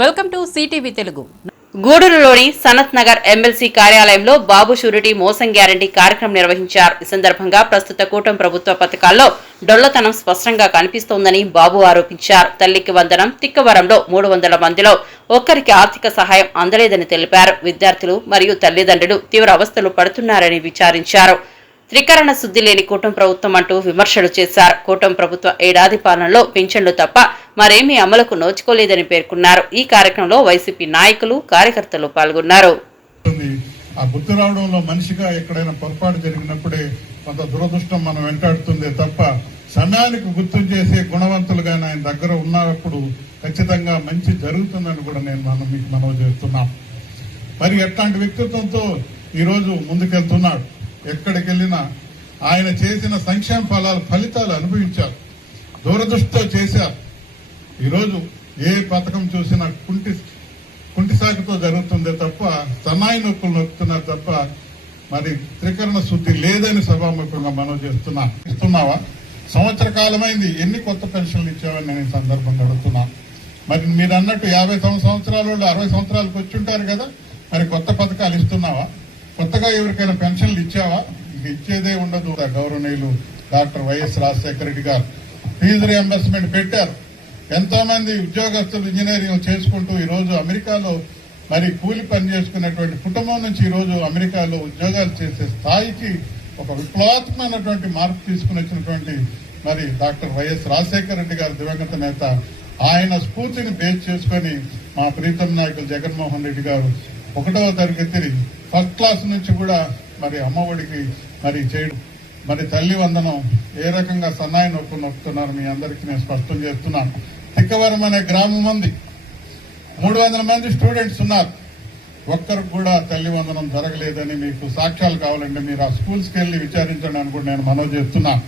Welcome to CTV Telugu. గూడూరులోని Sanath Nagar MLC కార్యాలయంలో Babu surety మోసం guarantee కార్యక్రమం నిర్వహించారు. ఈ సందర్భంగా ప్రస్తుత కూటమి ప్రభుత్వ పథకాల్లో డొల్లతనం స్పష్టంగా కనిపిస్తోందని బాబు ఆరోపించారు. తల్లికి వందనం తిక్కవరంలో మూడు వందల మందిలో ఒక్కరికి ఆర్థిక సహాయం అందలేదని తెలిపారు. విద్యార్థులు మరియు తల్లిదండ్రులు తీవ్ర అవస్థలు పడుతున్నారని విచారించారు. త్రికరణ శుద్ధి లేని కూటమి ప్రభుత్వం అంటూ విమర్శలు చేశారు. కూటమి ప్రభుత్వ ఏడాది పాలనలో పింఛన్లు తప్ప మరేమీ అమలుకు నోచుకోలేదని పేర్కొన్నారు. ఈ కార్యక్రమంలో వైసీపీ నాయకులు కార్యకర్తలు పాల్గొన్నారు. ఆ గుర్తు రావడంలో మనిషిగా ఎక్కడైనా పొరపాటు జరిగినప్పుడే కొంత దురదృష్టం మనం వెంటాడుతుంది తప్ప సమయానికి గుర్తు చేసే గుణవంతులుగా ఆయన దగ్గర ఉన్నప్పుడు ఖచ్చితంగా మంచి జరుగుతుందని కూడా నేను మనం మీకు మనవి చేస్తున్నాం. మరి ఎట్లాంటి వ్యక్తిత్వంతో ఈరోజు ముందుకెళ్తున్నాడు. ఎక్కడికి వెళ్ళినా ఆయన చేసిన సంక్షేమ ఫలాల ఫలితాలు అనుభవించారు. దూరదృష్టితో చేశారు. ఈరోజు ఏ పథకం చూసినా కుంటి కుంటి సాకుతో జరుగుతుందే తప్ప సన్నాయి నొప్పులు నొక్కుతున్నారు తప్ప మరి త్రికరణ శుద్ధి లేదని సభాముఖంగా మనం చేస్తున్నా ఇస్తున్నావా సంవత్సర కాలమైంది ఎన్ని కొత్త పెన్షన్లు ఇచ్చావని నేను ఈ సందర్భంగా అడుగుతున్నా. మరి మీరు అన్నట్టు యాభై సంవత్సరాలు సంవత్సరాల అరవై సంవత్సరాలకు వచ్చి ఉంటారు కదా మరి కొత్త పథకాలు ఇస్తున్నావా? కొత్తగా ఎవరికైనా పెన్షన్లు ఇచ్చావా? ఇచ్చేదే ఉండదు. గౌరవనీయులు డాక్టర్ వైఎస్ రాజశేఖర రెడ్డి గారు. ఫీజు రియంబర్స్మెంట్ పెట్టారు. ఎంతో మంది ఉద్యోగస్తులు ఇంజనీరింగ్ చేసుకుంటూ ఈరోజు అమెరికాలో మరి కూలి పని చేసుకున్నటువంటి కుటుంబం నుంచి ఈరోజు అమెరికాలో ఉద్యోగాలు చేసే స్థాయికి ఒక విప్లవాత్మకమైనటువంటి మార్పు తీసుకుని వచ్చినటువంటి మరి డాక్టర్ వైఎస్ రాజశేఖర రెడ్డి గారు దివంగత నేత. ఆయన స్ఫూర్తిని బేస్ చేసుకొని మా ప్రీతం నాయకులు జగన్మోహన్ రెడ్డి గారు ఒకటవ తరగతి ఫస్ట్ క్లాస్ నుంచి కూడా మరి అమ్మఒడికి మరి చేయడం. మరి తల్లి వందనం ఏ రకంగా సన్నాయి నొప్పు నొక్కుతున్నారు మీ అందరికీ నేను స్పష్టం చేస్తున్నాను. తిక్కవరం అనే గ్రామం ఉంది. మూడు వందల మంది స్టూడెంట్స్ ఉన్నారు. ఒక్కరికి కూడా తల్లి వందనం జరగలేదని మీకు సాక్ష్యాలు కావాలంటే మీరు ఆ స్కూల్స్కి వెళ్ళి విచారించండి అని కూడా నేను మనవి చేస్తున్నాను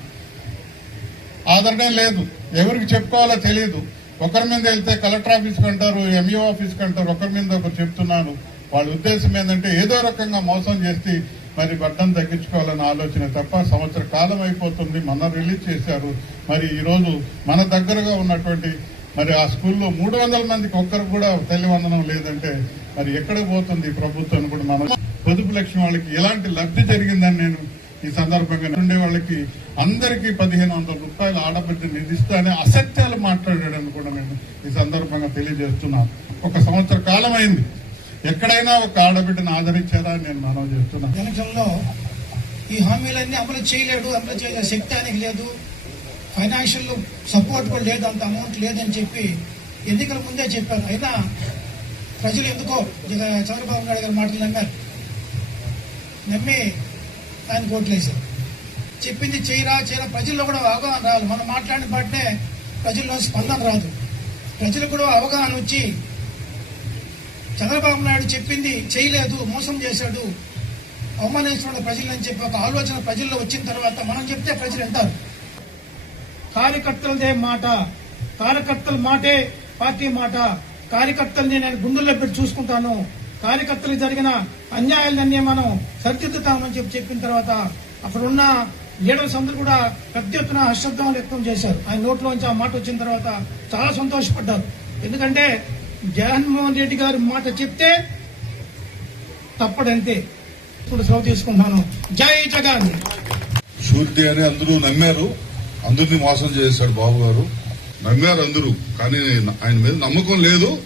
ఆదరణ లేదు. ఎవరికి చెప్పుకోవాలో తెలియదు ఒకరి మీద వెళ్తే కలెక్టర్ ఆఫీస్కి అంటారు ఎంఈఓ ఆఫీస్కి అంటారు. ఒకరి మీద ఒకరు చెప్తున్నాను. వాళ్ళ ఉద్దేశం ఏంటంటే ఏదో రకంగా మోసం చేసి మరి బట్టం తగ్గించుకోవాలన్న ఆలోచన తప్ప సంవత్సర కాలం అయిపోతుంది మన రిలీజ్ చేశారు. మరి ఈ రోజు మన దగ్గరగా ఉన్నటువంటి మరి ఆ స్కూల్లో మూడు వందల మందికి ఒక్కరు కూడా తల్లి వందనం లేదంటే మరి ఎక్కడ పోతుంది ప్రభుత్వం కూడా మనం పొదుపు లక్ష్యం వాళ్ళకి ఎలాంటి లబ్ధి జరిగిందని నేను ఈ సందర్భంగా ఉండే వాళ్ళకి అందరికీ పదిహేను వందల రూపాయలు ఆడబిడ్డ నిధిస్తానే అసత్యాలు మాట్లాడాడని కూడా నేను ఈ సందర్భంగా తెలియజేస్తున్నాను. ఒక సంవత్సర కాలం అయింది. ఎక్కడైనా ఒక ఆడబిడ్డను ఆదరించారా నేను మనం చెప్తున్నా ఎన్నికల్లో ఈ హామీలన్నీ అమలు చేయలేడు అమలు చేయలే శక్తి ఆయనకి లేదు. ఫైనాన్షియల్ సపోర్ట్ కూడా లేదు అంత అమౌంట్ లేదని చెప్పి ఎన్నికల ముందే చెప్పారు. అయినా ప్రజలు ఎందుకో చంద్రబాబు నాయుడు గారి మాటలు నమ్మారు. నమ్మి ఆయన కోట్లేశారు చెప్పింది చేయరా చేయరా ప్రజల్లో కూడా అవగాహన రావాలి. మనం మాట్లాడిన బట్టే ప్రజల్లో స్పందన రాదు. ప్రజలకు కూడా అవగాహన వచ్చి చంద్రబాబు నాయుడు చెప్పింది చేయలేదు మోసం చేశాడు. అవమానించడం ప్రజలని చెప్పి ఒక ఆలోచన ప్రజల్లో వచ్చిన తర్వాత మనం చెప్తే ప్రజలు అంటారు కార్యకర్తలదే మాట. కార్యకర్తల మాటే పార్టీ మాట. కార్యకర్తల్ని నేను గుండెల్లో పెట్టి చూసుకుంటాను. కార్యకర్తలకు జరిగిన అన్యాయాలన్నీ మనం సరిదిద్దుతామని చెప్పి చెప్పిన తర్వాత అక్కడున్న లీడర్స్ అందరూ కూడా పెద్ద ఎత్తున హర్షద్వం వ్యక్తం చేశారు. ఆయన నోట్లోంచి ఆ మాట వచ్చిన తర్వాత చాలా సంతోషపడ్డారు. ఎందుకంటే జగన్మోహన్ రెడ్డి గారి మాట చెప్తే తప్పడంతే. ఇప్పుడు సెలవు తీసుకుంటున్నాను. జై జగన్. షూరిటీ అని అందరూ నమ్మారు. అందరినీ మోసం చేశాడు బాబు గారు. నమ్మారు అందరూ కానీ ఆయన మీద నమ్మకం లేదు.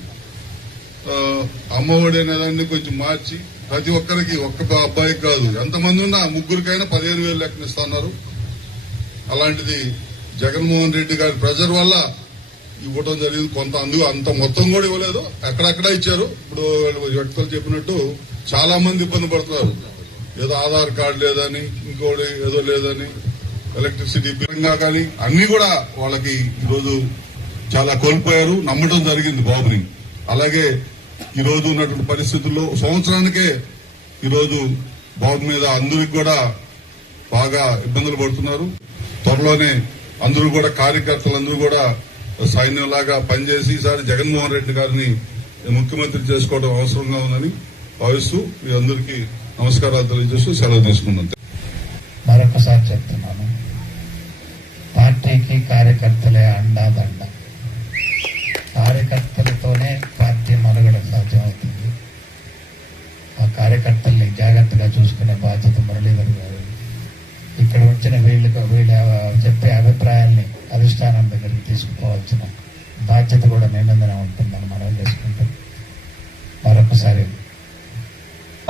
ఆ, అమ్మఒడి అనేదాన్ని కొంచెం మార్చి ప్రతి ఒక్కరికి ఒక్క అబ్బాయికి కాదు ఎంతమంది ఉన్నా ముగ్గురికైనా పదిహేను వేలు లెక్కన ఇస్తున్నారు అలాంటిది జగన్మోహన్ రెడ్డి గారి ప్రెజర్ వల్ల ఇవ్వడం జరిగింది. కొంత అందుకు అంత మొత్తం కూడా ఇవ్వలేదు. ఎక్కడెక్కడ ఇచ్చారు? ఇప్పుడు వ్యక్తులు చెప్పినట్టు చాలా మంది ఇబ్బంది పడుతున్నారు. ఏదో ఆధార్ కార్డు లేదని ఇంకోటి ఏదో లేదని ఎలక్ట్రిసిటీ బిల్గా కానీ అన్ని కూడా వాళ్ళకి ఈరోజు చాలా కోల్పోయారు. నమ్మటం జరిగింది బాబుని. అలాగే ఈరోజు ఉన్నటువంటి పరిస్థితుల్లో సంవత్సరానికే ఈరోజు బాబు మీద అందరికి కూడా బాగా ఇబ్బందులు పడుతున్నారు. త్వరలోనే అందరూ కూడా కార్యకర్తలందరూ కూడా సైన్యంలాగా పనిచేసి ఈసారి జగన్మోహన్ రెడ్డి గారిని ముఖ్యమంత్రి చేసుకోవడం అవసరంగా ఉందని భావిస్తూ మీ అందరికీ నమస్కారాలు తెలియజేస్తూ సెలవు తీసుకున్నాను మరొకసారి చెప్తున్నాను. పార్టీకి కార్యకర్తలే అండాదండ. కార్యకర్తలతోనే పార్టీ మనుగడ సాధ్యమవుతుంది. ఆ కార్యకర్తల్ని జాగ్రత్తగా చూసుకునే బాధ్యత మురళీధర్ గారు. ఇక్కడ వచ్చిన వీళ్ళకి వీళ్ళ చెప్పే అభిప్రాయాల్ని అధిష్టానం దగ్గరికి తీసుకుపోవాల్సిన బాధ్యత కూడా నిండుదనే ఉంటుందని మనం చేసుకుంటాం మరొకసారి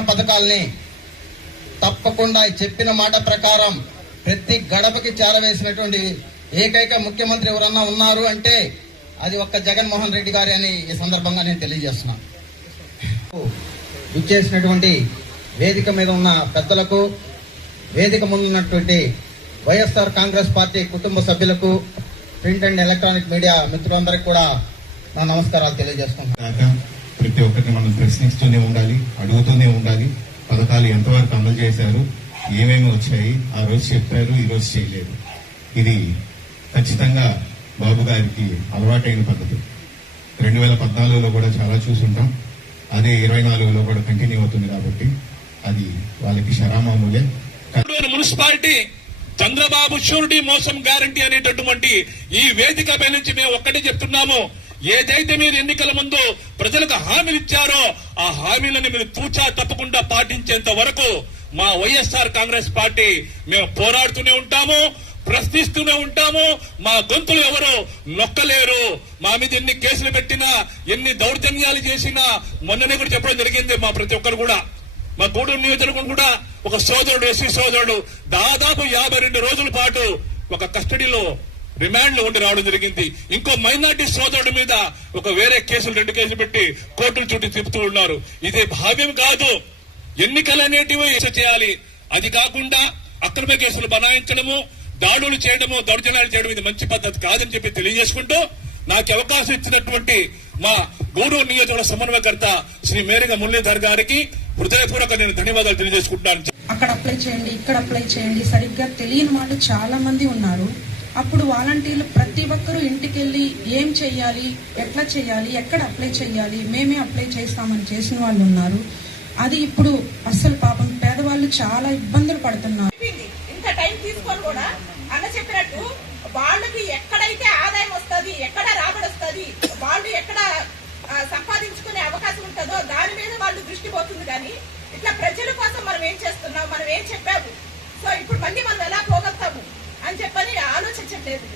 పథకాల్ని తప్పకుండా చెప్పిన మాట ప్రకారం ప్రతి గడపకి చేరవేసినటువంటి ఏకైక ముఖ్యమంత్రి ఎవరన్నా ఉన్నారు అంటే అది ఒక్క జగన్మోహన్ రెడ్డి గారి అని ఈ సందర్భంగా నేను తెలియజేస్తున్నాను. ఇచ్చేసినటువంటి వేదిక మీద ఉన్న పెద్దలకు వేదిక ముందున్నటువంటి వైఎస్ఆర్ కాంగ్రెస్ పార్టీ కుటుంబ సభ్యులకు ప్రింట్ అండ్ ఎలక్ట్రానిక్ మీడియా మిత్రులందరికీ కూడా నా నమస్కారాలు తెలియజేస్తున్నాను కాక ప్రతి ఒక్కరిని మనం ప్రశ్నిస్తూనే ఉండాలి అడుగుతూనే ఉండాలి పథకాలు ఎంతవరకు అమలు చేశారు ఏమేమి వచ్చాయి ఆ రోజు చెప్పారు ఈ రోజు చేయలేదు. ఇది ఖచ్చితంగా బాబు గారికి అలవాటైన పద్ధతి. రెండు వేల పద్నాలుగులో కూడా చాలా చూసుంటాం. అదే ఇరవై నాలుగులో కూడా కంటిన్యూ అవుతుంది కాబట్టి అది వాళ్ళకి షరామామూలే. మున్సిపాలిటీ చంద్రబాబు షూరిటీ మోసం గ్యారంటీ అనేటటువంటి ఈ వేదిక పై నుంచి మేము ఒక్కటే చెప్తున్నాము. ఏదైతే మీరు ఎన్నికల ముందు ప్రజలకు హామీలు ఇచ్చారో ఆ హామీలను మీరు తూచా తప్పకుండా పాటించేంత వరకు మా వైఎస్ఆర్ కాంగ్రెస్ పార్టీ మేము పోరాడుతూనే ఉంటాము ప్రశ్నిస్తూనే ఉంటాము. మా గొంతులు ఎవరు నొక్కలేరు. మా మీద ఎన్ని కేసులు పెట్టినా ఎన్ని దౌర్జన్యాలు చేసినా మొన్ననే కూడా చెప్పడం జరిగింది మా ప్రతి ఒక్కరు కూడా. మా గూడూరు నియోజకవర్గం కూడా ఒక సోదరుడు ఎస్సీ సోదరుడు దాదాపు యాభై రెండు రోజుల పాటు ఒక కస్టడీలో రిమాండ్లో ఉండి రావడం జరిగింది. ఇంకో మైనార్టీ సోదరుడి మీద ఒక వేరే కేసులు రెండు కేసులు పెట్టి కోర్టుల చుట్టూ తిప్పుతూ ఉన్నారు. ఇది భావ్యం కాదు. ఎన్నికలు అనేటివి చేయాలి? అది కాకుండా అక్రమ కేసులు బనాయించడము దాడులు చేయడము దౌర్జన్యాలు చేయడం ఇది మంచి పద్ధతి కాదని చెప్పి తెలియజేసుకుంటూ నాకు అవకాశం ఇచ్చినటువంటి మా గూడూరు నియోజకవర్గ సమన్వయకర్త శ్రీ మేరిగ మురళీధర్ గారికి హృదయపూర్వక నేను ధన్యవాదాలు తెలియజేసుకుంటున్నాను. అక్కడ అప్లై చేయండి ఇక్కడ అప్లై చేయండి. సరిగ్గా తెలియని వాళ్ళు చాలా మంది ఉన్నారు. అప్పుడు వాలంటీర్లు ప్రతి ఒక్కరూ ఇంటికి వెళ్ళి ఏం చెయ్యాలి ఎట్లా చేయాలి ఎక్కడ అప్లై చేయాలి మేమే అప్లై చేస్తామని చేసిన వాళ్ళు ఉన్నారు. అది ఇప్పుడు అస్సలు పాపం పేదవాళ్ళు చాలా ఇబ్బందులు పడుతున్నారు. ఇంత టైం తీసుకొని కూడా. అన్న చెప్పినట్టు వాళ్ళకి ఎక్కడైతే ఆదాయం వస్తుంది ఎక్కడ రాబడి వస్తుంది వాళ్ళు ఎక్కడ ఆ, సంపాదించుకునే అవకాశం ఉంటుందో దాని మీద వాళ్ళు దృష్టి పోతుంది కానీ ఇట్లా ప్రజల కోసం మనం ఏం చేస్తున్నాం? మనం ఏం చెప్పాము? సో ఇప్పుడు మళ్ళీ మనం ఎలా పోగొస్తాము అని చెప్పని ఆలోచించట్లేదు.